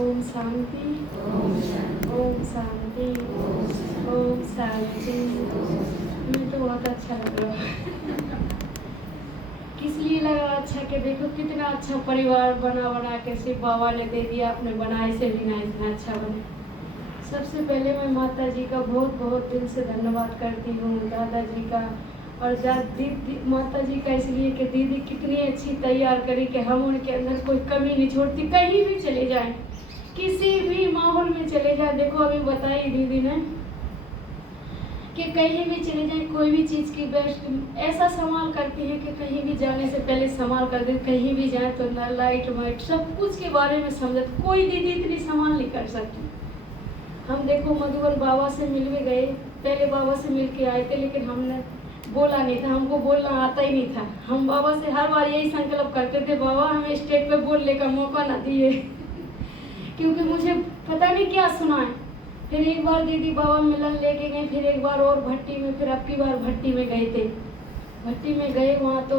ओम शांति, ओम शांति, ओम शांति। मुझे तो बहुत अच्छा लग रहा है। किस लिए लगा अच्छा कि देखो कितना अच्छा परिवार बना के शिव बाबा ने दे दिया, अपने बनाए से भी ना इतना अच्छा बने। सबसे पहले मैं माता जी का बहुत बहुत दिल से धन्यवाद करती हूँ, दादाजी का और दीदी माता जी का, इसलिए कि दीदी कितनी अच्छी तैयार करी कि हम उनके अंदर कोई कमी नहीं छोड़ती। कहीं भी चले जाएं, किसी भी माहौल में चले जाएं, देखो अभी बताई दीदी ने कि कहीं भी चले जाएं, कोई भी चीज़ की बेस्ट ऐसा संभाल करती है कि कहीं भी जाने से पहले संभाल कर दे। कहीं भी जाए तो लाइट वाइट सब कुछ के बारे में समझ, कोई दीदी इतनी संभाल नहीं कर सकती। हम देखो मधुबन बाबा से मिल भी गए, पहले बाबा से मिल के आए थे, लेकिन हमने बोला नहीं था, हमको बोलना आता ही नहीं था। हम बाबा से हर बार यही संकल्प करते थे, बाबा हमें स्टेज पे बोलने का मौका ना दिए क्योंकि मुझे पता नहीं क्या सुना है। फिर एक बार दीदी बाबा मिलन लेके गए, फिर एक बार और भट्टी में, फिर अब की बार भट्टी में गए थे। भट्टी में गए, वहाँ तो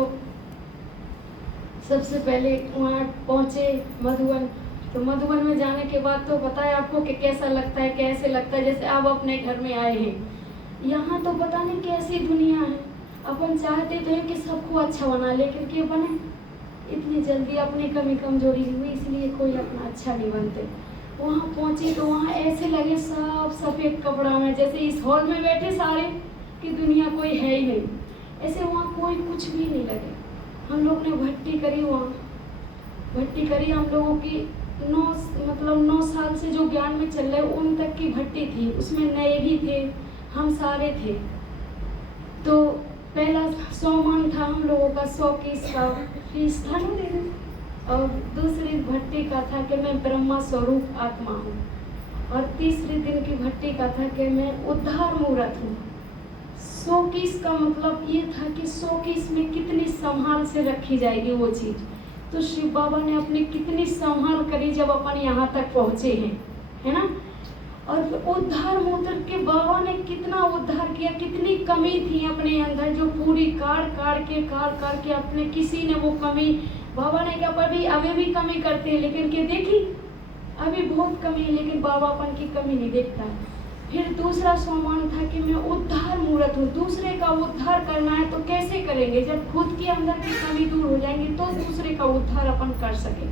सबसे पहले वहाँ पहुँचे मधुबन। तो मधुबन में जाने के बाद तो बताया आपको कि कैसा लगता है, कैसे लगता है जैसे आप अपने घर में आए हैं। यहाँ तो पता नहीं कैसी दुनिया है। अपन चाहते तो है कि सबको अच्छा बना, लेकिन क्यों बने, इतनी जल्दी अपनी कमी कमजोरी हुई, इसलिए कोई अपना अच्छा नहीं बनते। वहाँ पहुँची तो वहाँ ऐसे लगे सब सफ़ेद कपड़ा में, जैसे इस हॉल में बैठे सारे कि दुनिया कोई है ही नहीं, ऐसे वहाँ कोई कुछ भी नहीं लगे। हम लोग ने भट्टी करी, वहाँ भट्टी करी हम लोगों की 9 साल से जो ज्ञान में चल रहे उन तक की भट्टी थी। उसमें नए भी थे, हम सारे थे। तो पहला 100 मान था हम लोगों का, 100 का फीस था ना। और दूसरी भट्टी का था कि मैं ब्रह्मा स्वरूप आत्मा हूँ। और तीसरे दिन की भट्टी का था कि मैं उद्धार मूर्त हूँ। 100 का मतलब ये था कि 100 में कितनी संभाल से रखी जाएगी वो चीज़। तो शिव बाबा ने अपनी कितनी संभाल करी जब अपन यहाँ तक पहुँचे हैं, है ना। और उद्धार मूर्त के बाबा ने कितना उद्धार किया, कितनी कमी थी अपने अंदर जो पूरी काट के अपने किसी ने वो कमी, बाबा ने क्या अभी भी कमी करते हैं, लेकिन क्या देखी अभी बहुत कमी है, लेकिन बाबा अपन की कमी नहीं देखता है। फिर दूसरा सोमान था कि मैं उद्धार मूर्त हूँ। दूसरे का उद्धार करना है तो कैसे करेंगे, जब खुद के अंदर की कमी दूर हो जाएंगी तो दूसरे का उद्धार अपन कर सके।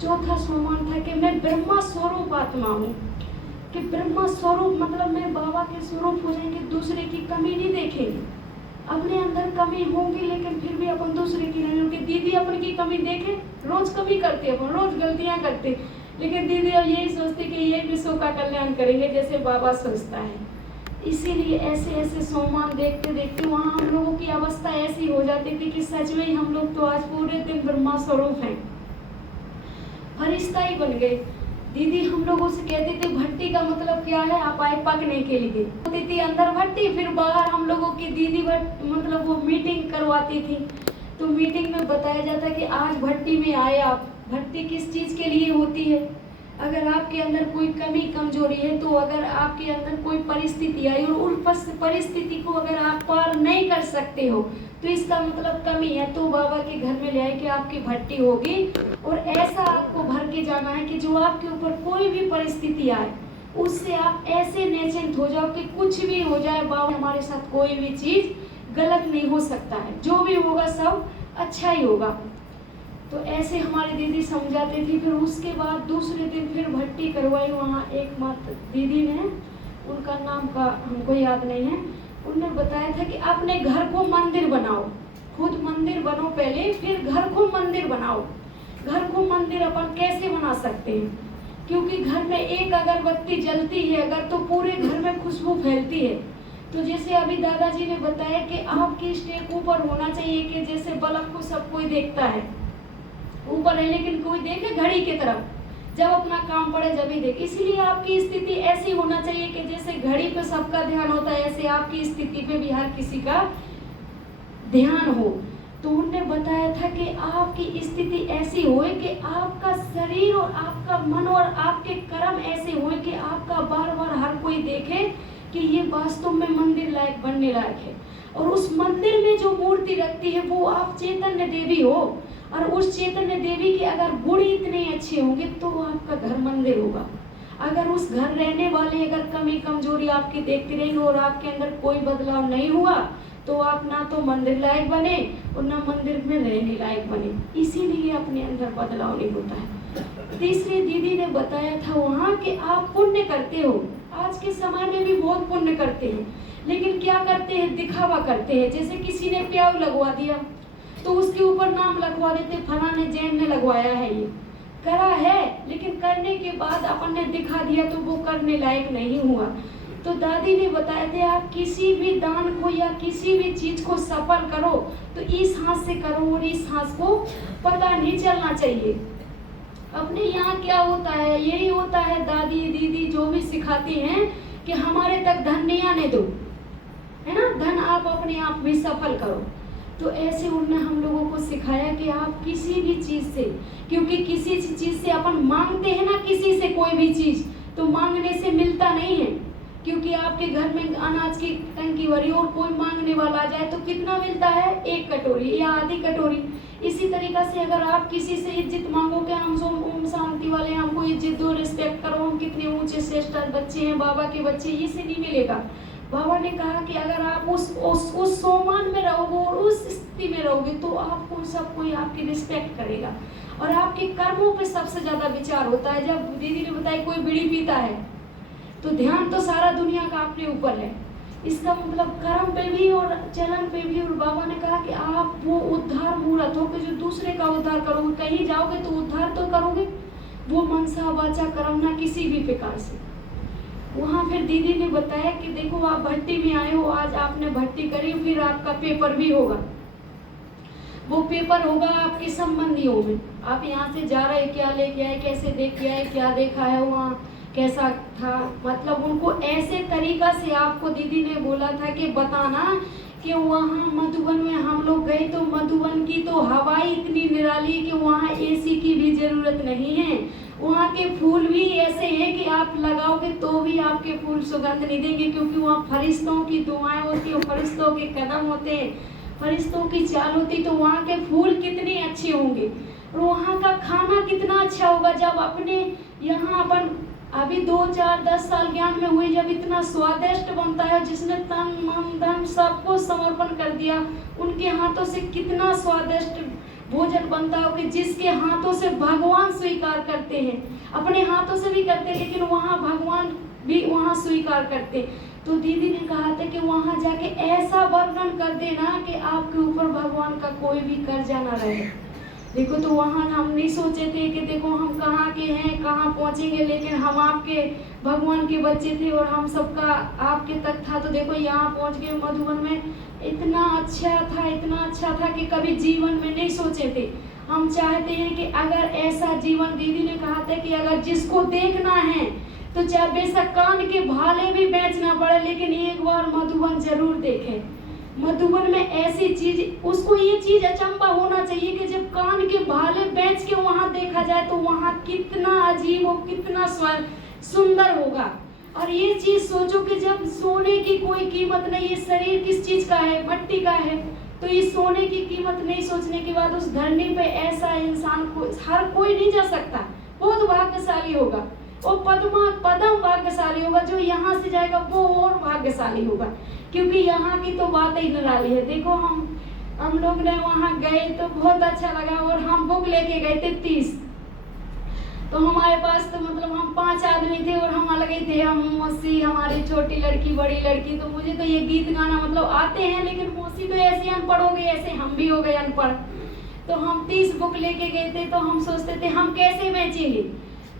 चौथा सोमान था कि मैं ब्रह्मा स्वरूप आत्मा हूँ, कि ब्रह्मा स्वरूप मतलब मैं बाबा के स्वरूप हो जाएंगे, दूसरे की कमी नहीं देखेंगे। अपने अंदर कमी होगी लेकिन फिर भी अपन दूसरे की नहीं होगी। दीदी अपन की कमी देखे, रोज कमी करते अपन, रोज गलतियां करते, लेकिन दीदी अब यही सोचती कि ये विश्व का कल्याण करेंगे जैसे बाबा सोचता है। इसीलिए ऐसे ऐसे सोमान देखते देखते वहाँ हम लोगों की अवस्था ऐसी हो जाती थी कि सच में हम लोग तो आज पूरे दिन ब्रह्मा स्वरूप हैं, फरिश्ता ही बन गए। दीदी हम लोगों से कहती थी भट्टी का मतलब क्या है, आप आए पकने के लिए। होती थी अंदर भट्टी, फिर बाहर हम लोगों की दीदी मतलब वो मीटिंग करवाती थी। तो मीटिंग में बताया जाता कि आज भट्टी में आए आप। भट्टी किस चीज़ के लिए होती है, अगर आपके अंदर कोई कमी कमजोरी है, तो अगर आपके अंदर कोई परिस्थिति आई और उस परिस्थिति को अगर आप पार नहीं कर सकते हो तो इसका मतलब कमी है, तो बाबा के घर में ले आए कि आपकी भट्टी होगी और ऐसा आपको भर के जाना है कि जो आपके ऊपर कोई भी परिस्थिति आए उससे आप ऐसे निश्चिंत हो जाओ कि कुछ भी हो जाए बाबा हमारे साथ कोई भी चीज़ गलत नहीं हो सकता है, जो भी होगा सब अच्छा ही होगा। तो ऐसे हमारी दीदी समझाती थी। फिर उसके बाद दूसरे दिन फिर भट्टी करवाई वहाँ एक मात्र दीदी ने, उनका नाम का हमको याद नहीं है, उन्होंने बताया था कि अपने घर को मंदिर बनाओ, खुद मंदिर बनो पहले, फिर घर को मंदिर बनाओ। घर को मंदिर अपन कैसे बना सकते हैं, क्योंकि घर में एक अगरबत्ती जलती है अगर तो पूरे घर में खुशबू फैलती है। तो जैसे अभी दादाजी ने बताया कि आपकी स्टेप ऊपर होना चाहिए कि जैसे बल्ब को सब कोई देखता है ऊपर है, लेकिन कोई देखे घड़ी की तरफ, जब अपना काम पड़े जब ही देखे। इसलिए आपकी स्थिति ऐसी होना चाहिए कि जैसे घड़ी पे सबका ध्यान होता है ऐसे आपकी स्थिति पे भी हर किसी का ध्यान हो। तो उन्होंने बताया था कि आपकी स्थिति ऐसी होए कि आपका शरीर और आपका मन और आपके कर्म ऐसे होए कि आपका बार बार हर कोई देखे कि ये वास्तव में मंदिर लायक बनने लायक है। और उस मंदिर में जो मूर्ति रखती है वो आप चैतन्य देवी हो, और उस चैतन्य देवी के अगर गुण इतने अच्छे होंगे तो आपका घर मंदिर होगा। अगर उस घर रहने वाले अगर कमी कमजोरी आपकी देखते रहेंगे और आपके अंदर कोई बदलाव नहीं हुआ तो आप ना तो मंदिर लायक बने और ना मंदिर में रहने लायक बने। इसीलिए अपने अंदर बदलाव नहीं होता है। तीसरी दीदी ने बताया था वहाँ कि आप पुण्य करते हो, आज के समय में भी बहुत पुण्य करते हैं, लेकिन क्या करते हैं, दिखावा करते हैं। जैसे किसी ने प्याऊ लगवा दिया तो उसके ऊपर नाम लगवा देते, फलाने जैन ने लगवाया है, ये करा है, लेकिन करने के बाद अपन ने दिखा दिया तो वो करने लायक नहीं हुआ। तो दादी ने बताया थे आप किसी भी दान को या किसी भी चीज को सफल करो तो इस हाथ से करो और इस हाथ को पता नहीं चलना चाहिए। अपने यहाँ क्या होता है, यही होता है, दादी दीदी जो भी सिखाती हैं कि हमारे तक धन नहीं आने दो, है ना, धन आप अपने आप में सफल करो। तो ऐसे उन्होंने हम लोगों को सिखाया कि आप किसी भी चीज से, क्योंकि किसी चीज से अपन मांगते हैं ना, किसी से कोई भी चीज, तो मांगने से मिलता नहीं है। क्योंकि आपके घर में अनाज की टंकी भरी और कोई मांगने वाला आ जाए तो कितना मिलता है, एक कटोरी या आधी कटोरी। इसी तरीका से अगर आप किसी से इज्जत मांगोगे, हम ओम शांति वाले हमको इज्जत दो, रिस्पेक्ट करो, हम कितने ऊंचे श्रेष्ठ बच्चे हैं, बाबा के बच्चे, इससे नहीं मिलेगा। बाबा ने कहा कि अगर आप उस सोमान में रहोगे और उस स्थिति में रहोगे तो आपको सब कोई आपकी रिस्पेक्ट करेगा। और आपके कर्मों पे सबसे ज्यादा विचार होता है। जब दीदी ने बताया कोई बीड़ी पीता है तो ध्यान तो सारा दुनिया का अपने ऊपर है, इसका मतलब कर्म पे भी और चलन पे भी। और बाबा ने कहा कि आप वो उद्धार मूर्त हो कि जो दूसरे का उद्धार करोगे, कहीं जाओगे तो उद्धार तो करोगे, वो मनसा वाचा कर्म ना किसी भी प्रकार से। वहाँ फिर दीदी ने बताया कि देखो आप भट्टी में आए हो, आज आपने भट्टी करी, फिर आपका पेपर भी होगा। वो पेपर होगा आपके संबंधियों में, आप यहाँ से जा रहे, क्या लेके आए, कैसे देख के आए, क्या देखा है वहाँ, कैसा था, मतलब उनको ऐसे तरीका से आपको दीदी ने बोला था कि बताना कि वहाँ मधुबन में हम लोग गए तो मधुबन की तो हवा इतनी निराली कि वहाँ एसी की भी जरूरत नहीं है। वहाँ के फूल भी ऐसे हैं कि आप लगाओगे तो भी आपके फूल सुगंध नहीं देंगे, क्योंकि वहाँ फरिश्तों की दुआएं होती है, फरिश्तों के कदम होते हैं, फरिश्तों की चाल होती, तो वहाँ के फूल कितने अच्छे होंगे और वहाँ का खाना कितना अच्छा होगा। जब अपने यहाँ अपन अभी 2, 4, 10 साल ज्ञान में हुए, जब इतना स्वादिष्ट बनता है, जिसने तन मन धन सबको समर्पण कर दिया, उनके हाथों से कितना स्वादिष्ट भोजन बनता है कि जिसके हाथों से भगवान स्वीकार करते हैं, अपने हाथों से भी करते हैं लेकिन वहाँ भगवान भी वहाँ स्वीकार करते। तो दीदी ने कहा था कि वहाँ जाके ऐसा वर्णन कर देना कि आपके ऊपर भगवान का कोई भी कर्जा ना रहे। देखो तो वहाँ हम नहीं सोचे थे कि देखो हम कहाँ के हैं, कहाँ पहुँचेंगे, लेकिन हम आपके भगवान के बच्चे थे और हम सबका आपके तक था। तो देखो यहाँ पहुँच गए मधुबन में, इतना अच्छा था कि कभी जीवन में नहीं सोचे थे। हम चाहते हैं कि अगर ऐसा जीवन, दीदी ने कहा था कि अगर जिसको देखना है तो चाहे बेशक कान के भाले भी बेचना पड़े, लेकिन एक बार मधुबन जरूर देखें। मधुबन में ऐसी चीज, उसको ये चीज अचंबा होना चाहिए कि जब कान के भाले बेच के वहां देखा जाए तो वहां कितना अजीब और कितना सुंदर होगा। और ये चीज सोचो कि जब सोने की कोई कीमत नहीं, ये शरीर किस चीज का है, मट्टी का है, तो ये सोने की कीमत नहीं सोचने के बाद उस धरनी पे ऐसा इंसान को हर कोई नहीं जा सकता, बहुत भाग्यशाली होगा। और पदम भाग्यशाली होगा, जो यहाँ से जाएगा वो और भाग्यशाली होगा, क्योंकि यहाँ की तो बात ही निराली है। देखो हम लोग ने वहाँ गए तो बहुत अच्छा लगा और हम बुक लेके गए थे 30, तो हमारे पास तो मतलब हम 5 आदमी थे और हम अलग ही थे, हम मौसी, हमारी छोटी लड़की, बड़ी लड़की। तो मुझे तो ये गीत गाना मतलब आते हैं, लेकिन मौसी तो ऐसे अनपढ़ हो गई, ऐसे हम भी हो गए अनपढ़। तो हम 30 बुक लेके गए थे, तो हम सोचते थे हम कैसे बेचेंगे।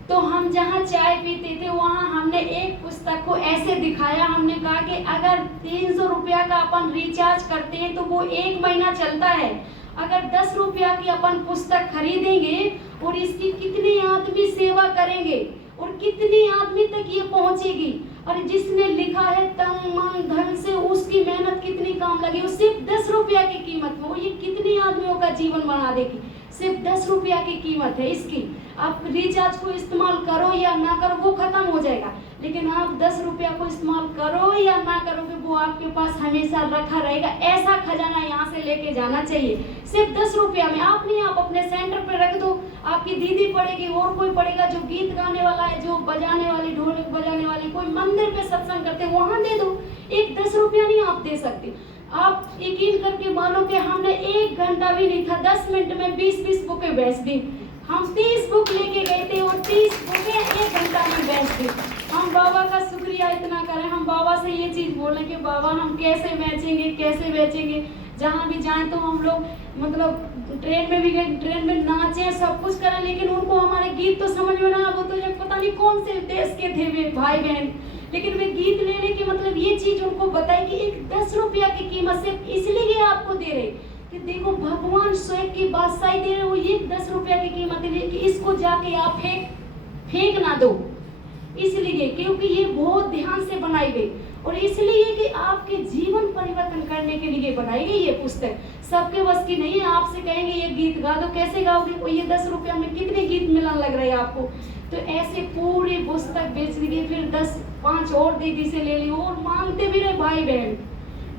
तो हम जहाँ चाय पीते थे वहाँ हमने एक पुस्तक को ऐसे दिखाया, हमने कहा कि अगर 300 रुपया का अपन रिचार्ज करते हैं तो वो 1 महीना चलता है। अगर 10 रुपया की अपन पुस्तक खरीदेंगे और इसकी कितने आदमी सेवा करेंगे और कितने आदमी तक ये पहुँचेगी, और जिसने लिखा है तन मन धन से, उसकी मेहनत कितनी काम लगी, वो सिर्फ 10 रुपया की कीमत में, वो ये कितने आदमियों का जीवन बना देगी, सिर्फ 10 रुपया की कीमत है इसकी। आप रिचार्ज को इस्तेमाल करो या ना करो वो खत्म हो जाएगा, लेकिन आप 10 रुपया को इस्तेमाल करो या ना करोगे वो आपके पास हमेशा रखा रहेगा। ऐसा खजाना यहाँ से लेके जाना चाहिए। सिर्फ 10 रुपया में आप नहीं, आप अपने सेंटर पे रख दो, आपकी दीदी पढ़ेगी और कोई पढ़ेगा जो गीत गाने वाला है, जो बजाने वाली, ढोलक बजाने वाली, कोई मंदिर पे सत्संग करते वहां दे दो। एक 10 रुपया नहीं आप दे सकते। आप यकीन करके मानो कि हमने 1 घंटा भी नहीं था, 10 मिनट में 20-20 बुकें बेच दी। हम 30 बुक लेके गए थे और 30 बुकें 1 घंटा में बेच दी। हम बाबा का शुक्रिया इतना करें, हम बाबा से ये चीज़ बोलें कि बाबा हम कैसे बेचेंगे, कैसे बेचेंगे। जहाँ भी जाएं तो हम लोग मतलब ट्रेन में भी गए, ट्रेन में नाचे, सब कुछ करें, लेकिन उनको हमारे गीत तो समझ में ना, वो तो ये पता नहीं कौन से देश के थे वे भाई बहन, लेकिन वे गीत लेने के मतलब ये चीज़ उनको बताई कि एक 10 रुपया की कीमत से इसलिए आपको दे रहे कि देखो भगवान स्वयं की बादशाही दे रहे हो, ये 10 रुपया की कीमत है कि इसको जाके आप फेंक ना दो, इसलिए क्योंकि ये बहुत ध्यान से बनाई गई और इसलिए कि आपके जीवन परिवर्तन करने के लिए बनाई गई ये पुस्तक। सबके बस की नहीं है। आपसे कहेंगे ये गीत गा दो, कैसे गाओगे? और ये 10 रुपया में कितने गीत मिलने लग रहे हैं आपको? तो ऐसे पूरी पुस्तक बेच दी, फिर 5 और दीदी से ले ली और मांगते भी रहे भाई बहन,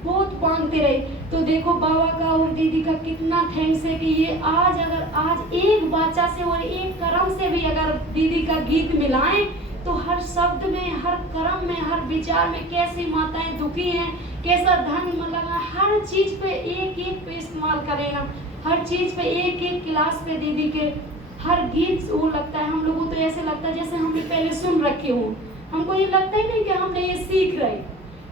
बहुत मांगते रहे। तो देखो बाबा का और दीदी का कितना थैंक्स है कि ये आज एक बाचा से और एक कर्म से भी अगर दीदी का गीत मिलाएं तो हर शब्द में, हर कर्म में, हर विचार में कैसी माताएं दुखी हैं, कैसा धन लगा, हर चीज पे एक पे इस्तेमाल करेगा, हर चीज पे एक क्लास पे दीदी के हर गीत वो लगता है। हम लोगों तो ऐसे लगता है जैसे हमने पहले सुन रखे हो, हमको ये लगता ही नहीं कि हमने ये सीख रहे।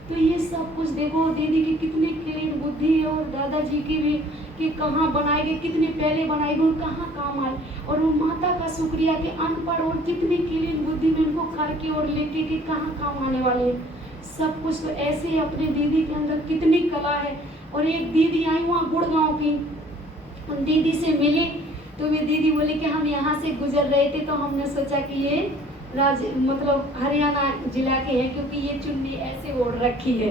तो ये सब कुछ देखो दीदी की कितनी क्लीन बुद्धि है और दादाजी की भी कि कहाँ बनाए गए, कितने पहले बनाए गए और कहाँ काम आए। और वो माता का शुक्रिया कि अनपढ़ और कितनी क्लीन बुद्धि में उनको करके और लेके कि कहाँ काम आने वाले हैं सब कुछ। तो ऐसे ही अपने दीदी के अंदर कितनी कला है। और एक दीदी आई वहाँ गुड़गांव की, उन दीदी से मिली तो वे दीदी बोले कि हम यहाँ से गुजर रहे थे तो हमने सोचा कि ये मतलब हरियाणा जिला के हैं क्योंकि ये चुन्नी ऐसे ओढ़ रखी है।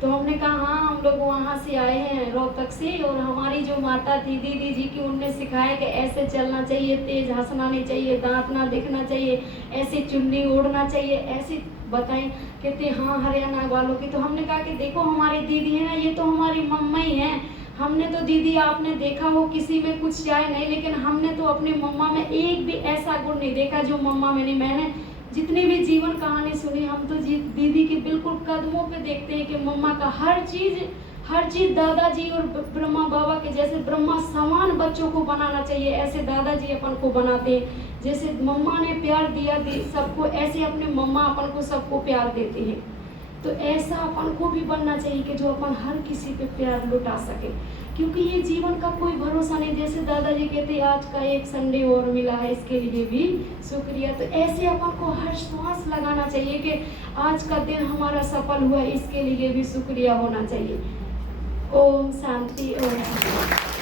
तो हमने कहा हाँ हम लोग वहाँ से आए हैं रोहतक से, और हमारी जो माता थी दीदी जी की उनने सिखाया कि ऐसे चलना चाहिए, तेज हंसना नहीं चाहिए, दांत ना दिखना चाहिए, ऐसे चुन्नी ओढ़ना चाहिए, ऐसे बताएं। कहते हाँ हरियाणा वालों की। तो हमने कहा कि देखो हमारी दीदी है ना, ये तो हमारी मम्मा ही है। हमने तो दीदी आपने देखा हो किसी में कुछ चाहे नहीं, लेकिन हमने तो अपनी मम्मा में एक भी ऐसा गुण नहीं देखा जो मम्मा में नहीं। मैंने जितनी भी जीवन कहानी सुनी हम तो दीदी के बिल्कुल कदमों पे देखते हैं कि मम्मा का हर चीज दादाजी और ब्रह्मा बाबा के जैसे ब्रह्मा समान बच्चों को बनाना चाहिए, ऐसे दादाजी अपन को बनाते हैं। जैसे मम्मा ने प्यार दिया सबको, ऐसे अपने मम्मा अपन को सबको प्यार देते हैं। तो ऐसा अपन को भी बनना चाहिए कि जो अपन हर किसी पे प्यार लुटा सके, क्योंकि ये जीवन का कोई भरोसा नहीं। जैसे दादाजी कहते आज का एक संडे और मिला है, इसके लिए भी शुक्रिया। तो ऐसे अपन को हर श्वास लगाना चाहिए कि आज का दिन हमारा सफल हुआ, इसके लिए भी शुक्रिया होना चाहिए। ओम शांति। ओम शांति।